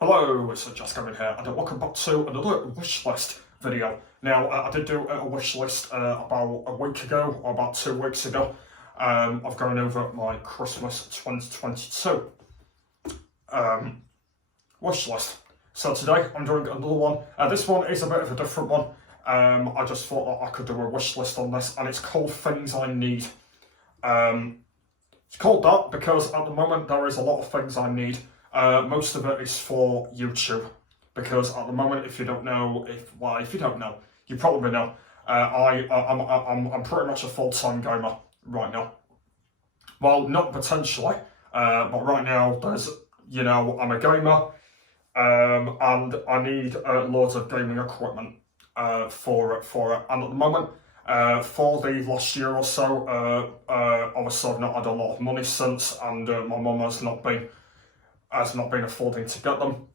Hello, it's Just Coming here, and welcome back to another wish list video. Now, I did do a wish list about a week ago, or about 2 weeks ago. I've gone over my Christmas 2022 wish list. So today I'm doing another one. This one is a bit of a different one. I just thought that I could do a wish list on this, and it's called Things I Need. It's called that because at the moment there is a lot of things I need. Most of it is for YouTube, because at the moment, if you don't know, if you don't know, you probably know, I'm pretty much a full-time gamer right now. Well, not potentially, but right now there's, I'm a gamer, and I need loads of gaming equipment for it. And at the moment, for the last year or so, obviously I've not had a lot of money since, and my mum has not been affording to get them.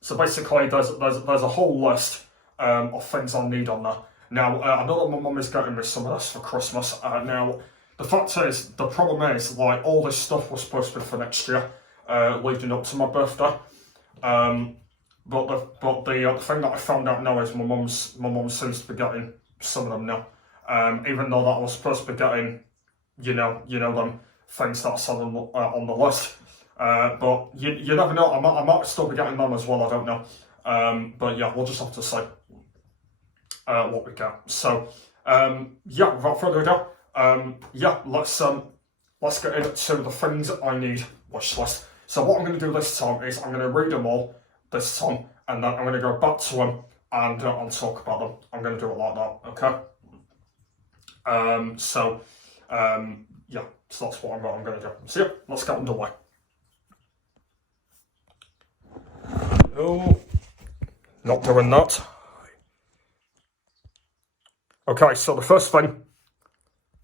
So basically there's a whole list of things I need on there. Now, I know that my mum is getting me some of this for Christmas. Now, the fact is, the problem is, like, all this stuff was supposed to be for next year, leading up to my birthday. But the thing that I found out now is my mum seems to be getting some of them now. Even though that I was supposed to be getting, them things that I said on the list. But you never know, I might still be getting them as well, I don't know. But yeah, we'll just have to see what we get. So, yeah, without further ado, let's get into the things I need wish list. So what I'm going to do this time is I'm going to read them all this time, and then I'm going to go back to them and talk about them. I'm going to do it like that, okay? Yeah, so that's what I'm going to do. So yeah, let's get underway. No, not doing that. Okay, so the first thing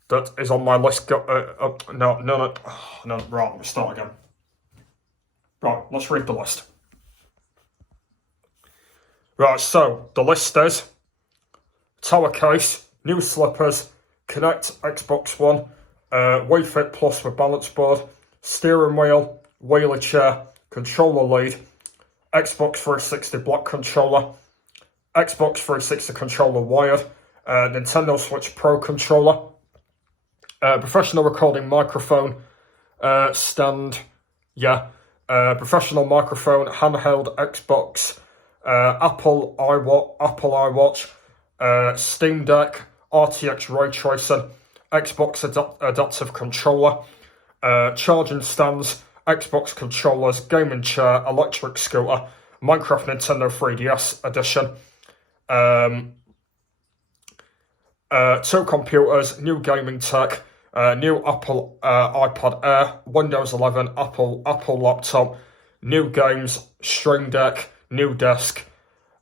that is on my list, right, let me start again. Right, let's read the list. Right, so the list is tower case, new slippers, Kinect Xbox One, Wii Fit Plus with balance board, steering wheel, wheelie chair, controller lead, Xbox 360 black controller, Xbox 360 controller wired, Nintendo Switch Pro controller, professional recording microphone stand, professional microphone, handheld Xbox, Apple iWatch, Steam Deck, RTX ray tracing, Xbox adaptive controller, charging stands, Xbox controllers, gaming chair, electric scooter, Minecraft Nintendo 3DS edition, 2 computers, new gaming tech, new Apple iPad Air, Windows 11, Apple laptop, new games, Stream Deck, new desk,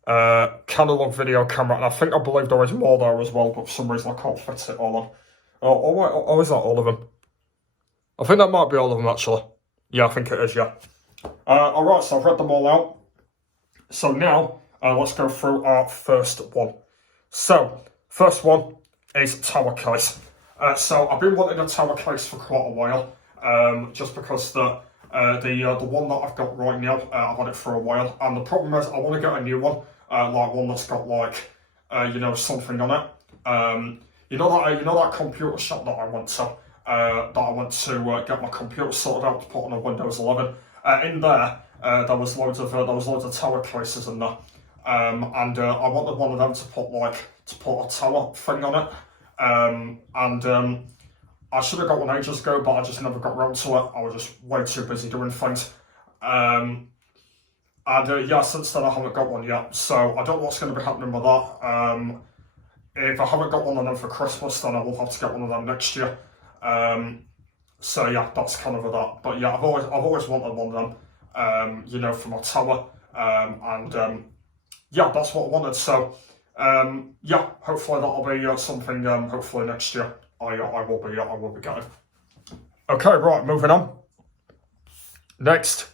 Canon video camera, and I believe there is more there as well, but for some reason I can't fit it all on. Or is that all of them? I think that might be all of them, actually. Yeah, I think it is, yeah. Alright, so I've read them all out. So now, let's go through our first one. So, first one is tower case. So, I've been wanting a tower case for quite a while, just because the one that I've got right now, I've had it for a while, and the problem is I want to get a new one, like one that's got, like, something on it. You know that computer shop that I went to, get my computer sorted out to put on a Windows 11. In there, there was loads of tower cases in there, and I wanted one of them to put a tower thing on it. I should have got one ages ago, but I just never got around to it. I was just way too busy doing things. Since then I haven't got one yet, so I don't know what's going to be happening with that. If I haven't got one of them for Christmas, then I will have to get one of them next year. So yeah, that's kind of that. But yeah, I've always wanted one of them, for my tower. That's what I wanted. So hopefully that'll be something. Hopefully next year I will be getting. Okay, right, moving on. Next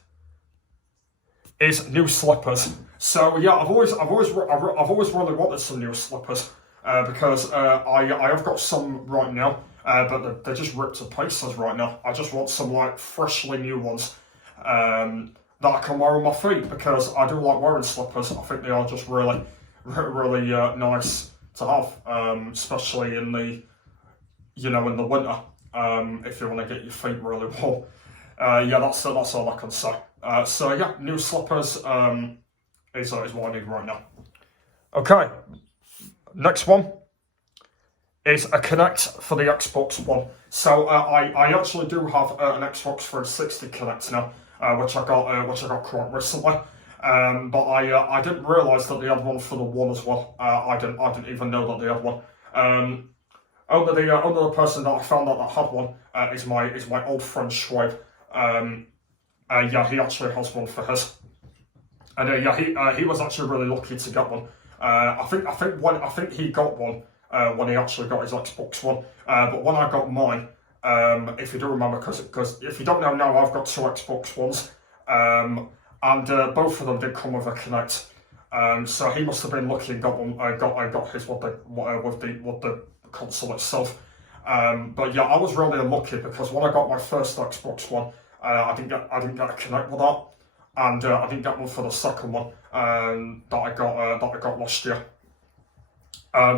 is new slippers. So yeah, I've always really wanted some new slippers. Because I have got some right now, but they're just ripped to pieces right now. I just want some, like, freshly new ones. that I can wear on my feet, because I do like wearing slippers. I think they are just really, really nice to have, especially in the, in the winter, if you want to get your feet really warm. Yeah, that's all I can say. So yeah, new slippers is what I need right now. Okay, next one is a Kinect for the Xbox One. So I actually do have an Xbox 360 Kinect now, which I got quite recently. But I didn't realise that they had one for the One as well. I didn't even know that they had one. Only the person that I found out that had one is my old friend Schwab. Yeah, he actually has one for his, and yeah, he was actually really lucky to get one. I think he got one when he actually got his Xbox One. But when I got mine, if you do remember, because if you don't know now, I've got two Xbox Ones, and both of them did come with a Kinect. So he must have been lucky and got one. Got his with the console itself. But yeah, I was really unlucky, because when I got my first Xbox One, I didn't get a Kinect with that, and I didn't get one for the second one that I got last year.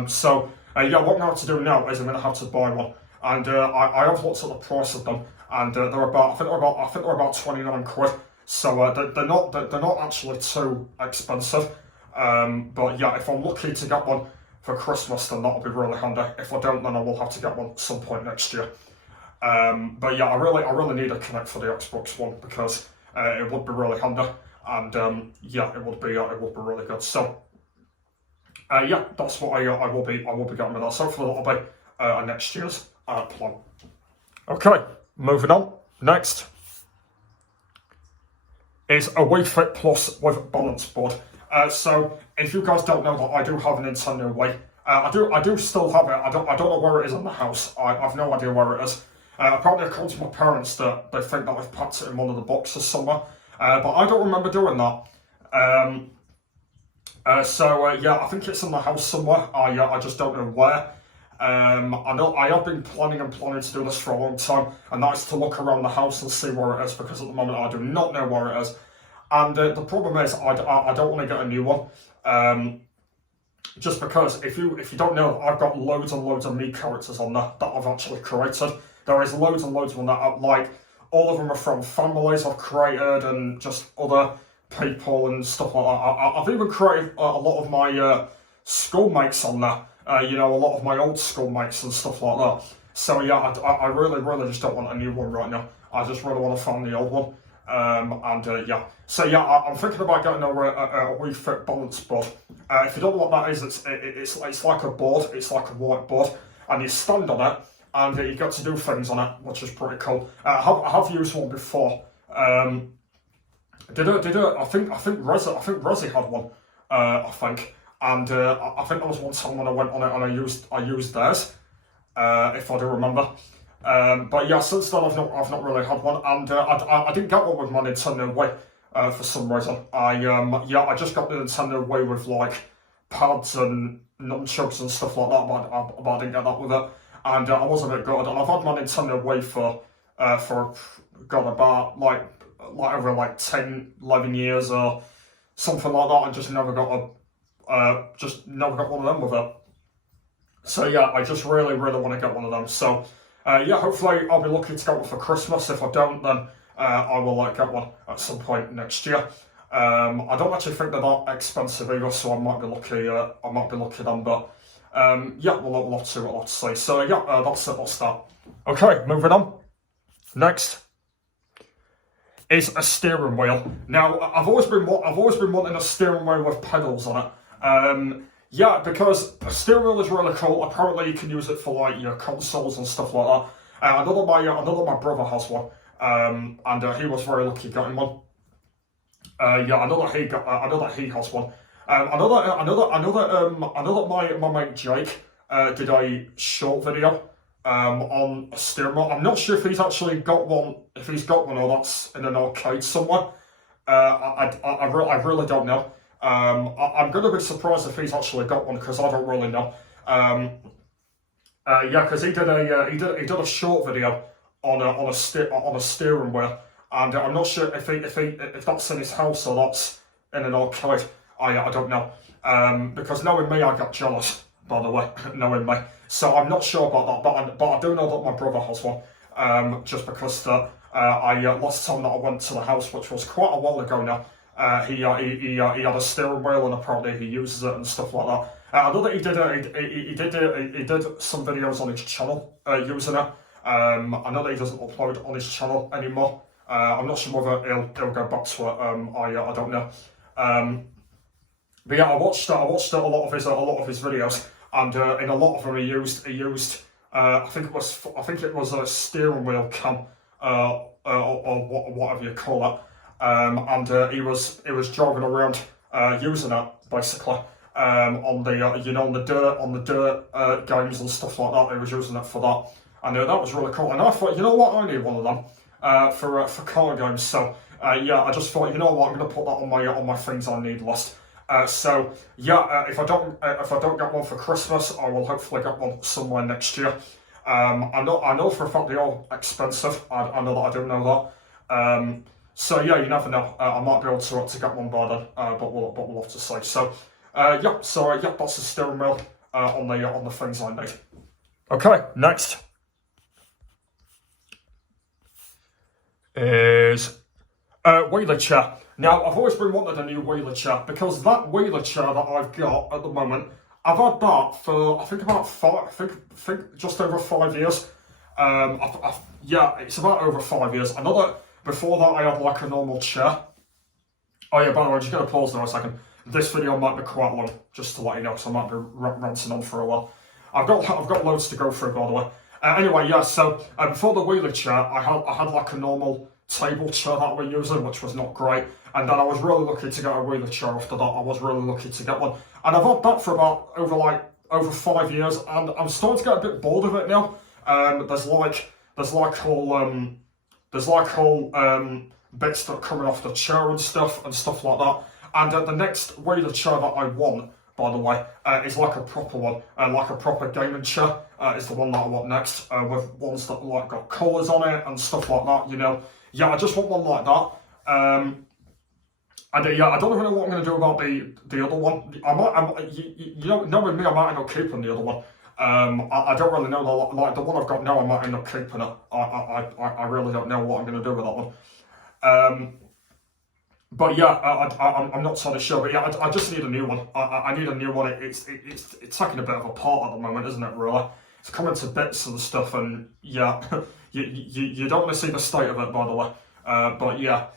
So yeah, what I'm going to have to do now is I'm going to have to buy one, and I have looked at the price of them, and they're about I think they're about 29 quid. So they're not actually too expensive. But yeah, if I'm lucky to get one for Christmas, then that'll be really handy. If I don't, then I will have to get one at some point next year. But yeah, I really need a Kinect for the Xbox One, because it would be really handy, and yeah, it would be really good. So yeah, that's what I will be getting with that. So hopefully that'll be next year's plan. Okay, moving on. Next is a Wii Fit Plus with balance board. So if you guys don't know that I do have a Nintendo Wii, I do still have it. I don't know where it is in the house. I've no idea where it is. Apparently, according to my parents, that they think that I've packed it in one of the boxes somewhere, but I don't remember doing that. So yeah, I think it's in the house somewhere. I just don't know where. I know I have been planning to do this for a long time, and that is to look around the house and see where it is, because at the moment I do not know where it is. And the problem is, I don't want to get a new one. Just because if you don't know, I've got loads and loads of me characters on there that I've actually created. There is loads and loads of them that like all of them are from families I've created and just other people and stuff like that. I've even created a lot of my schoolmates on there. A lot of my old schoolmates and stuff like that. So yeah, I really just don't want a new one right now. I just really want to find the old one. Yeah. So yeah, I'm thinking about getting a Wii Fit balance board. If you don't know what that is, it's like a board. It's like a whiteboard, and you stand on it, and you get to do things on it, which is pretty cool. I have used one before. I think Resi had one. I think, and I think there was one time when I went on it and I used theirs, if I do remember. But yeah, since then I've not really had one, and I didn't get one with my Nintendo Wii for some reason. I just got the Nintendo Wii with like pads and nunchucks and stuff like that, but I didn't get that with it, and I was a bit gutted. And I've had my Nintendo Wii for about like over like 10, 11 years or something like that, and just never got one of them with it. So yeah, I just really want to get one of them. So. Yeah, hopefully I'll be lucky to get one for Christmas. If I don't, then I will get one at some point next year. I don't actually think they're that expensive either, so I might be lucky. Then, but yeah, we'll have to see. So yeah, that's it. That's that. Okay, moving on. Next is a steering wheel. Now, I've always been wanting a steering wheel with pedals on it. Yeah, because a steering wheel is really cool. Apparently, you can use it for like your consoles and stuff like that. I know that my brother has one, and he was very lucky getting one. Yeah, I know that he has one. I know that my mate Jake did a short video on a steering wheel. I'm not sure if he's actually got one. If he's got one, or that's in an arcade somewhere. I really don't know. I'm going to be surprised if he's actually got one, because I don't really know. Yeah, because he did a short video on a steering wheel, and I'm not sure if that's in his house or that's in an arcade. I don't know, because knowing me, I got jealous. By the way, knowing me, so I'm not sure about that. But I do know that my brother has one. Just because that last time that I went to the house, which was quite a while ago now, he had a steering wheel and apparently he uses it and stuff like that. I know that he did some videos on his channel using it. I know that he doesn't upload on his channel anymore. I'm not sure whether he'll go back to it. I don't know. But yeah, I watched a lot of his videos, and in a lot of them he used I think it was a steering wheel cam or whatever you call it, and he was driving around using it basically on the on the dirt games and stuff like that. He was using it for that, and that was really cool. And I thought, you know what, I need one of them for car games. So yeah, I just thought, you know what, I'm gonna put that on my things I need list. So yeah, if I don't get one for Christmas, I will hopefully get one somewhere next year. I know for a fact they are expensive. I know that, I do know that. So yeah, you never know. I might be able to get one by then, but we'll have to see. So yeah, that's the steering wheel on the things I need. Okay, next is Wheelie Chair. Now, I've always been wanting a new Wheelie Chair, because that Wheelie Chair that I've got at the moment, I've had that for, I think about just over 5 years. Yeah, it's about over 5 years. I know that before that I had like a normal chair. Oh yeah, by the way, just gonna pause there a second. This video might be quite long, just to let you know, because I might be ranting on for a while. I've got loads to go through, by the way. Anyway, yeah, so before the Wheelie Chair, I had like a normal table chair that we're using, which was not great, and then I was really lucky to get a Wheelie Chair after that. I was really lucky to get one, and I've had that for about over 5 years, and I'm starting to get a bit bored of it now. There's like whole bits that are coming off the chair and stuff like that. And the next Wheelie Chair that I want, by the way, is like a proper one, like a proper gaming chair. Is the one that I want next, with ones that like got colours on it and stuff like that. You know. Yeah, I just want one like that. And yeah, I don't even know what I'm going to do about the other one. Knowing me, I might end up keeping the other one. I don't really know. Like the one I've got now, I might end up keeping it. I really don't know what I'm going to do with that one. But yeah, I'm not totally sure. But yeah, I just need a new one. I need a new one. It's taking a bit of a part at the moment, isn't it? Really, it's coming to bits and stuff, and yeah. You don't want to see the state of it, by the way. But yeah,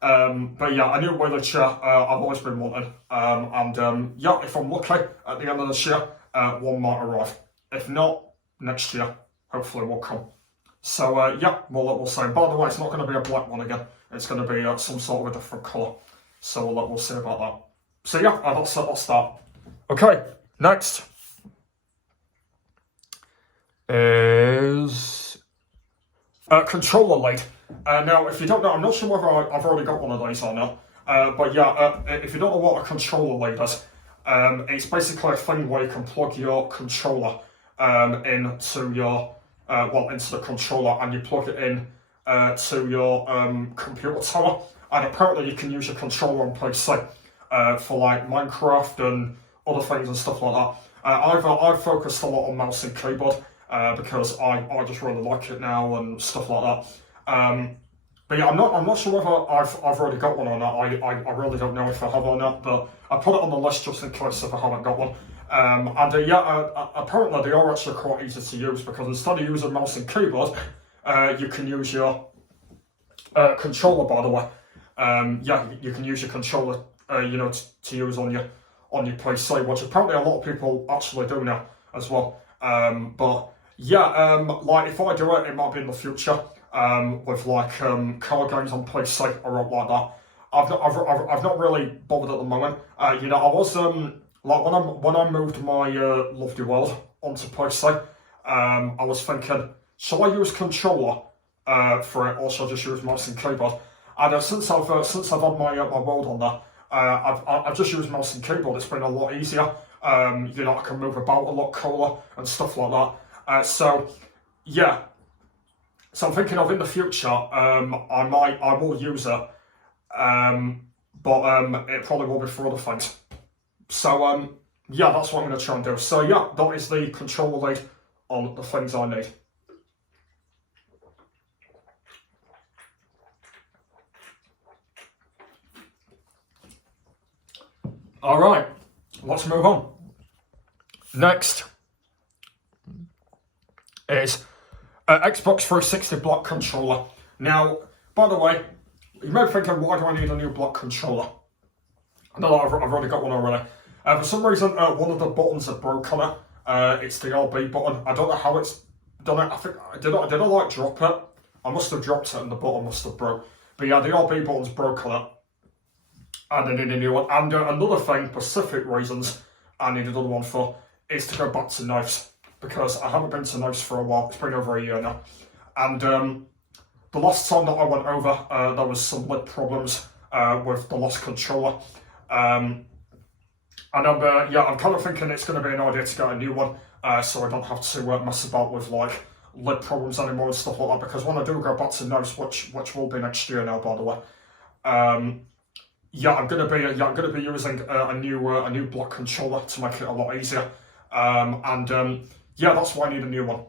a new Wheelie Chair I've always been wanting. Yeah, if I'm lucky at the end of this year, one might arrive. If not, next year, hopefully will come. So yeah, we'll see. By the way, it's not going to be a black one again. It's going to be some sort of a different colour. So we'll see about that. So yeah, that's that. Okay, next is controller lead. Now, if you don't know, I'm not sure whether I've already got one of these or not. But yeah, if you don't know what a controller lead is, it's basically a thing where you can plug your controller into the controller, and you plug it in to your computer tower. And apparently, you can use your controller on PC for like Minecraft and other things and stuff like that. I've focused a lot on mouse and keyboard. Because I just really like it now and stuff like that. But yeah, I'm not sure whether I've already got one or not. I really don't know if I have or not, but I put it on the list just in case if I haven't got one. Apparently they are actually quite easy to use, because instead of using mouse and keyboard, you can use your controller. By the way, yeah, you can use your controller, to use on your PC, which apparently a lot of people actually do now as well. But yeah, like if I do it, it might be in the future, with like car games on PC or like that. I've not really bothered at the moment. I was like when I moved my Lovely World onto PC, I was thinking, shall I use controller for it, or shall I just use mouse and keyboard? And since I've had my world on there, I've just used mouse and keyboard. It's been a lot easier. I can move about a lot cooler and stuff like that. So, yeah. So I'm thinking of in the future, I will use it, but it probably will be for other things. So yeah, that's what I'm going to try and do. So yeah, that is the controller lead on the things I need. All right, let's move on. Next is Xbox 360 block controller. Now, by the way, you may be thinking, why do I need a new block controller? I know I've already got one already. For some reason, one of the buttons are broken on it. It's the RB button. I don't know how it's done it. I think did I like drop it? I must have dropped it and the button must have broke. But yeah, the RB button's broke on it. And I need a new one. And another thing, specific reasons I need another one for, is to go back to knives. Because I haven't been to knives for a while. It's been over a year now. And the last time that I went over, there was some lid problems with the lost controller. And I'm kind of thinking it's going to be an idea to get a new one, so I don't have to mess about with like lid problems anymore and stuff like that. Because when I do go back to knives, which will be next year now, by the way, I'm going to be using a new block controller to make it a lot easier. That's why I need a new one.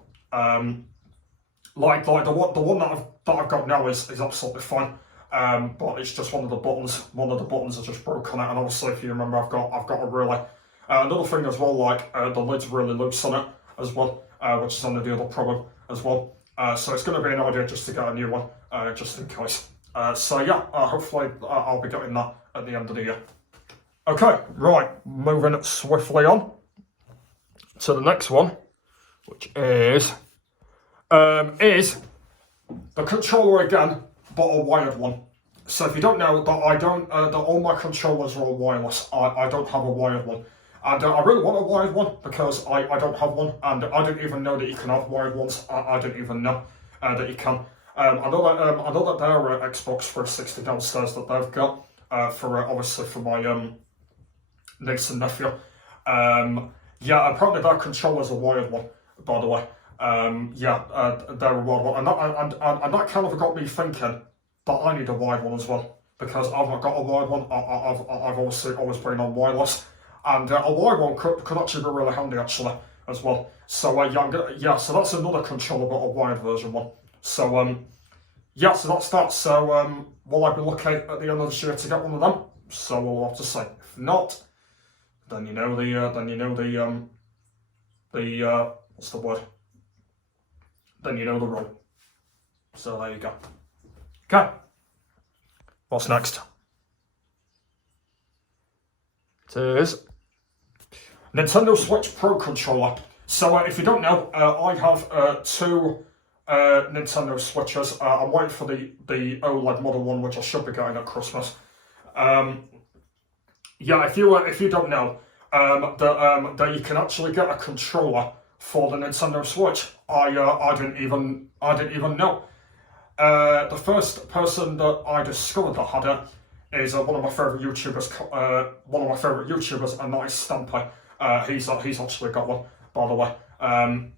Like the one that I've got now is absolutely fine. But it's just one of the buttons. One of the buttons is just broken out, and obviously, if you remember, I've got a really another thing as well. Like the lid's really loose on it as well, which is the other problem as well. So it's going to be an idea just to get a new one, just in case. Hopefully I'll be getting that at the end of the year. Okay, right, moving swiftly on to the next one, which is the controller again, but a wired one. So if you don't know, that I don't, that all my controllers are all wireless. I don't have a wired one. And I really want a wired one because I don't have one, and I didn't even know that you can have wired ones. I didn't even know that you can. I know that there are Xbox 360 downstairs that they've got obviously for my niece and nephew. Apparently their controllers are wired one, by the way. They're a wired one, and that kind of got me thinking that I need a wired one as well, because I've not got a wired one. I've obviously always been on wireless, and a wired one could actually be really handy actually as well. So so that's another controller, but a wired version one. So so that's that. So will I be lucky at the end of this year to get one of them? So we'll have to see. If not, then you know the what's the word? Then you know the rule. So there you go. Okay. What's next? It is Nintendo Switch Pro controller. So if you don't know, I have two Nintendo Switches. I'm waiting for the OLED model one, which I should be getting at Christmas. If you don't know, that you can actually get a controller for the Nintendo Switch. I didn't even know. The first person that I discovered that had it is one of my favourite YouTubers. And that is Stampy. He's actually got one, by the way. When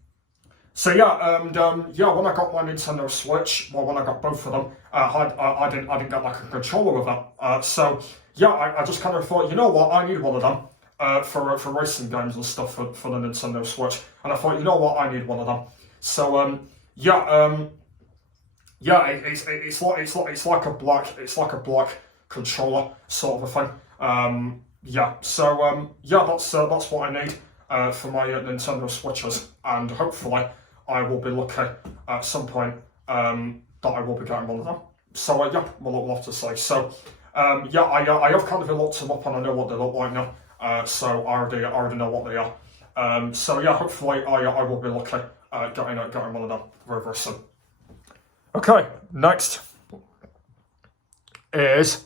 I got my Nintendo Switch, when I got both of them, I didn't get like a controller with them. I just kind of thought, you know what, I need one of them for racing games and stuff for the Nintendo Switch. And I thought, you know what, I need one of them. So it's like a black controller sort of a thing. That's what I need for my Nintendo Switches, and hopefully I will be lucky at some point that I will be getting one of them. So we'll have to see. So I have kind of looked them up and I know what they look like now. So I already know what they are. Hopefully I will be lucky getting one of them very, very soon. Okay, next is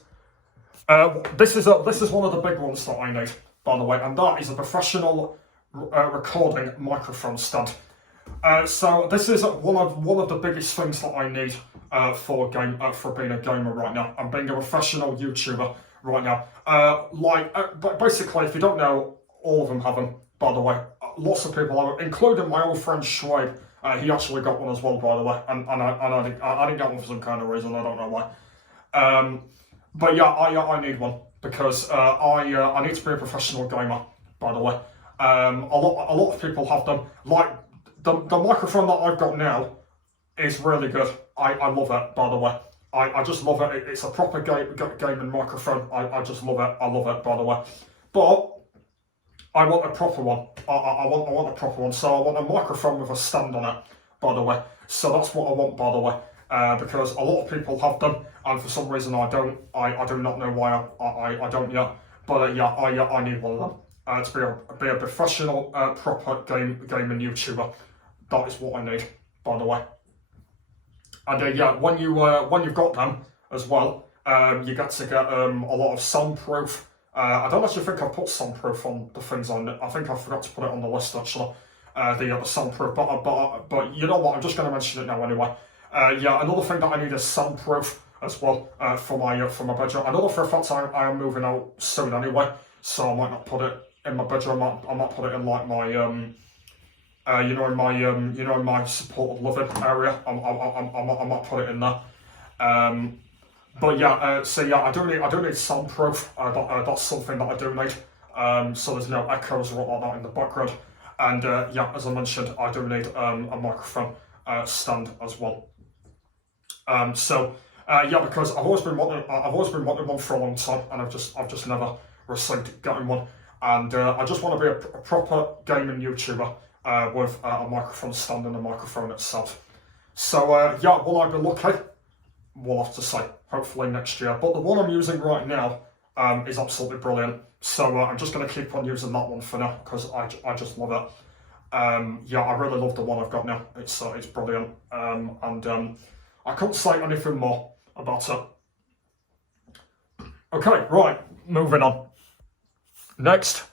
this is one of the big ones that I need, by the way, and that is a professional recording microphone stand. So this is one of the biggest things that I need for being a gamer right now and being a professional YouTuber right now. Basically, if you don't know, all of them have them, by the way. Lots of people have them, including my old friend Schwab. He actually got one as well, by the way, and I didn't get one for some kind of reason, I don't know why. But yeah, I need one because I need to be a professional gamer, by the way. A lot of people have them. Like the microphone that I've got now is really good. I love it, by the way. I just love it. It's a proper gaming microphone. I just love it. I love it, by the way. But I want a proper one. I want a proper one. So I want a microphone with a stand on it, by the way. So that's what I want, by the way. Because a lot of people have them, and for some reason I don't. I do not know why I don't yet. But yeah, I need one of them to be a professional, proper gaming YouTuber. That is what I need, by the way. And yeah, when you've got them as well, you get to get a lot of soundproof. I don't actually think I put soundproof on the things on it. I think I forgot to put it on the list actually. The soundproof, but you know what? I'm just going to mention it now anyway. Yeah, another thing that I need is soundproof as well for my bedroom. I know for a fact I am moving out soon anyway, so I might not put it in my bedroom. I might put it in like my in my supported living area. I might put it in there. But yeah, so yeah, I do need soundproof. That's something that I do need. So there's no echoes or like that in the background. And yeah, as I mentioned, I do need a microphone stand as well. So yeah, because I've always been wanting one for a long time, and I've just never received getting one. And I just want to be a proper gaming YouTuber with a microphone stand and a microphone itself. So yeah, will I be lucky? We'll have to see. Hopefully next year. But the one I'm using right now is absolutely brilliant. So I'm just going to keep on using that one for now because I just love it. Yeah, I really love the one I've got now. It's brilliant. And I can't say anything more about it. Okay, right, moving on. Next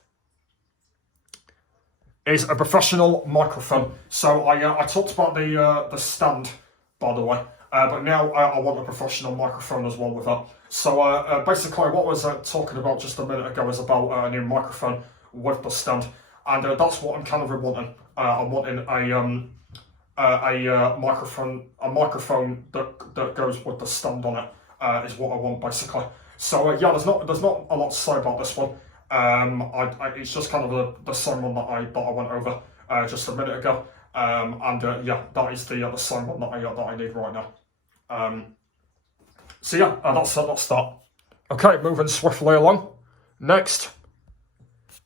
is a professional microphone. So I talked about the stand, by the way. But now I want a professional microphone as well with that. So basically what I was talking about just a minute ago is about a new microphone with the stand. And that's what I'm kind of wanting. I'm wanting a microphone that goes with the stand on it, is what I want basically. So yeah, there's not a lot to say about this one. It's just kind of the same one that I went over just a minute ago. And yeah, that is the same one that I need right now. So yeah, that's that. Okay, moving swiftly along. Next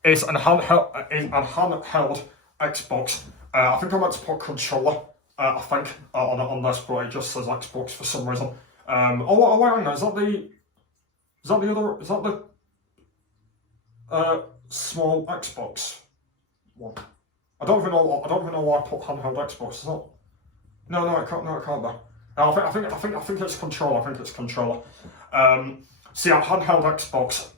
is an handheld Xbox. I think I meant to put controller. I think on this, but it just says Xbox for some reason. Oh wait, hang on. Is that the small Xbox one? I don't even know why I put handheld Xbox. Is that? No, it can't be. I think it's controller. I think it's controller. So yeah, handheld Xbox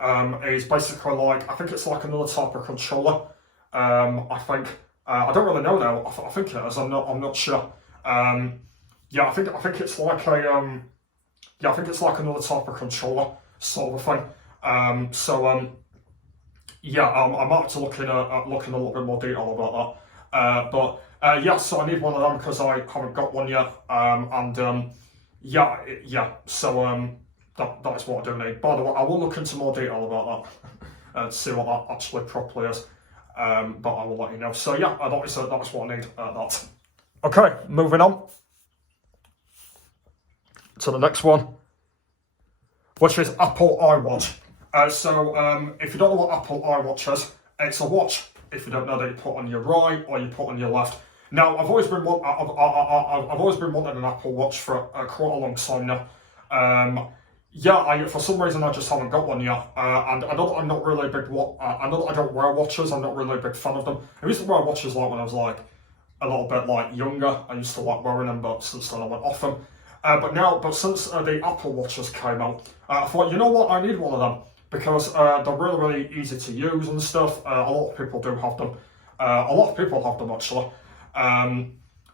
is basically like, I think it's like another type of controller. I think I don't really know now. I think it is. I'm not sure. Yeah, I think it's like a yeah, I think it's like another type of controller sort of a thing. So yeah, I might have to look in a little bit more detail about that. But yeah, so I need one of them because I haven't got one yet. And yeah. So that is what I do need. By the way, I will look into more detail about that to see what that actually properly is. But I will let you know. So yeah, that is what I need. That. Okay, moving on to the next one, which is Apple iWatch. So if you don't know what Apple iWatch is, it's a watch. If you don't know, that you put on your right or you put on your left. Now, I've always been wanting an Apple Watch for quite a long time now. Yeah, for some reason I just haven't got one yet. And I know that I'm not really a big I know that I don't wear watches. I'm not really a big fan of them. I used to wear watches like when I was like a little bit like younger. I used to like wearing them, but since then I went off them. But since the Apple Watches came out, I thought, you know what, I need one of them. Because they're really easy to use and stuff. A lot of people do have them. A lot of people have them actually.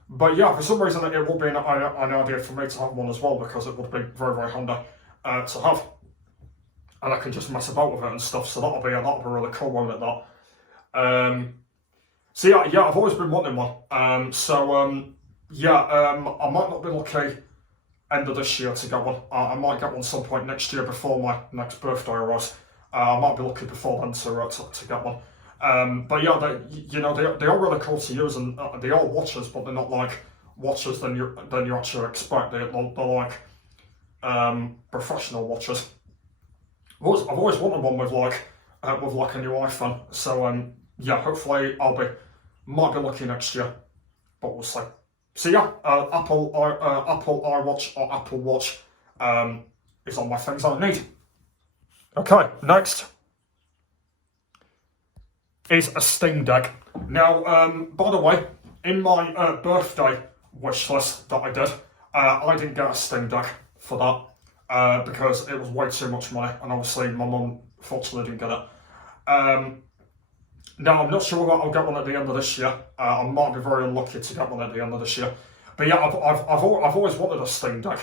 But yeah, for some reason it would be an idea for me to have one as well, because it would be very, very handy to have. And I can just mess about with it and stuff, so that'll be really cool one at that. So yeah, I've always been wanting one. So I might not be lucky end of this year to get one. I might get one some point next year before my next birthday arrives. I might be lucky before then to get one. But yeah, they are really cool to use, and they are watches, but they're not like watches than you actually expect. They're like professional watches. I've always wanted one with like a new iPhone. So yeah, hopefully might be lucky next year, but we'll see. So yeah, Apple iWatch or Apple Watch is on my things I need. Okay, next is a Steam Deck. Now, by the way, in my birthday wish list that I did, I didn't get a Steam Deck for that because it was way too much money, and obviously my mum fortunately didn't get it. Now, I'm not sure whether I'll get one at the end of this year. I might be very unlucky to get one at the end of this year. But yeah, I've always wanted a Steam Deck,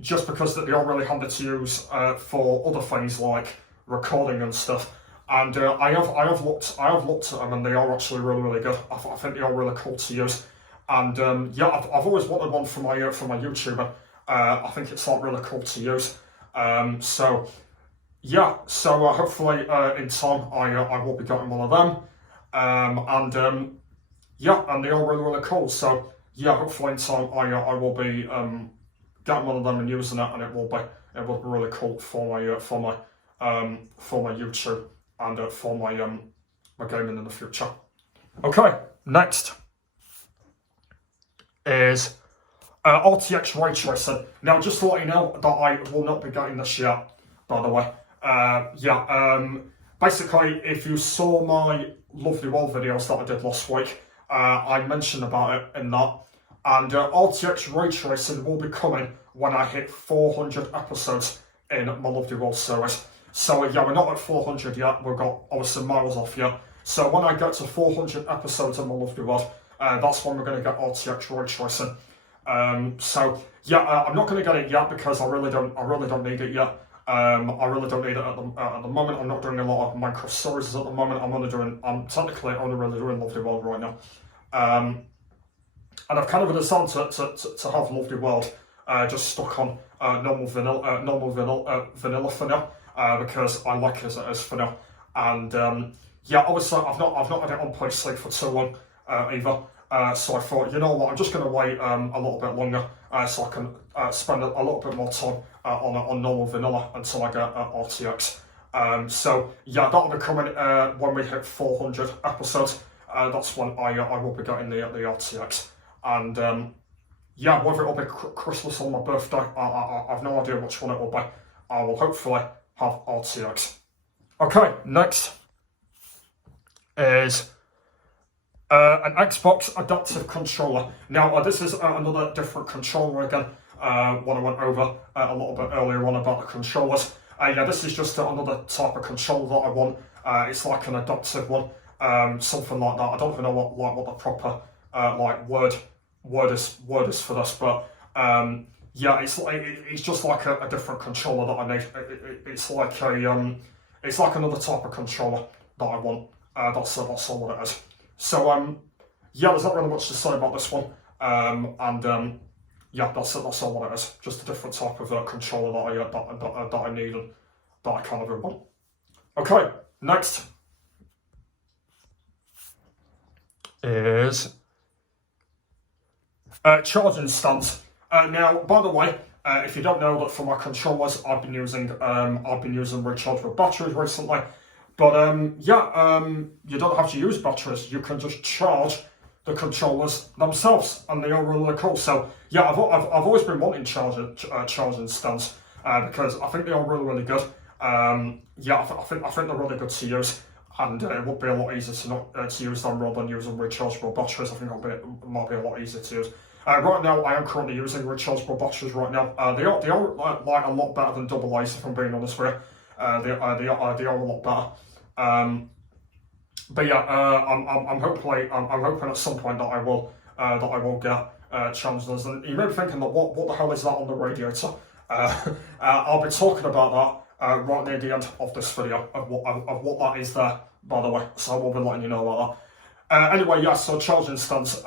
just because they are really handy to use for other things like recording and stuff. And I have looked at them, and they are actually really good. I think they are really cool to use. And yeah, I've always wanted one for my YouTuber. I think it's like really cool to use. So yeah, so hopefully in time I will be getting one of them. Yeah, and they are really cool. So yeah, hopefully in time I will be getting one of them and using it, and it will be really cool for my YouTube and for my gaming in the future. Okay, next is RTX ray tracing. Now, just to let you know that I will not be getting this yet, by the way. Basically, if you saw my Lovely World videos that I did last week, I mentioned about it in that. And RTX ray tracing will be coming when I hit 400 episodes in my Lovely World series. So yeah, we're not at 400 yet. We've got obviously miles off yet. So when I get to 400 episodes in my Lovely World, that's when we're going to get RTX ray tracing. So yeah, I'm not going to get it yet because I really don't need it yet. I really don't need it at the moment. I'm not doing a lot of Minecraft series at the moment. I'm technically only really doing Lovely World right now. And I've kind of decided to have Lovely World just stuck on normal vanilla for now, because I like it as it is for now. And yeah, obviously I've not had it on PC for too long either. So I thought, you know what, I'm just going to wait a little bit longer so I can spend a little bit more time on normal vanilla until I get RTX. So yeah, that'll be coming when we hit 400 episodes. That's when I will be getting the RTX. And yeah, whether it'll be Christmas or my birthday, I've no idea which one it will be. I will hopefully have RTX. Okay, next is an Xbox adaptive controller. Now, this is another different controller again, what I went over a little bit earlier on about the controllers. Yeah, this is just another type of controller that I want. It's like an adaptive one, something like that. I don't even know what the proper word is for this, but yeah, it's just like a different controller that I need. It's like another type of controller that I want. That's all what it is. So yeah, there's not really much to say about this one. Yeah, that's all what it is. Just a different type of controller that I need and that I kind of want. Okay, next is charging stands. Now, by the way, if you don't know that for my controllers, I've been using rechargeable batteries recently. But yeah, you don't have to use batteries. You can just charge the controllers themselves, and they are really cool. So yeah, I've always been wanting charging stands because I think they are really good. Yeah, I think they're really good to use, and it would be a lot easier to use them rather than using rechargeable batteries. I think it might be a lot easier to use. Right now, I am currently using rechargeable batteries. Right now, they are like a lot better than double A's, if I'm being honest with you. They are a lot better. But yeah, I'm hoping at some point that I will get chargers. And you may be thinking that what the hell is that on the radiator? I'll be talking about that right near the end of this video of what that is there, by the way. So I will be letting you know about that. Anyway, yeah. So charging stands.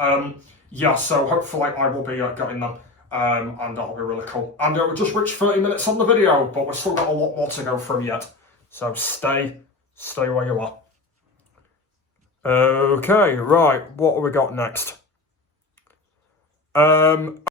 yeah, so hopefully I will be getting them. And that'll be really cool. And we just reached 30 minutes on the video, but we've still got a lot more to go through yet. So stay where you are. Okay, right, what have we got next?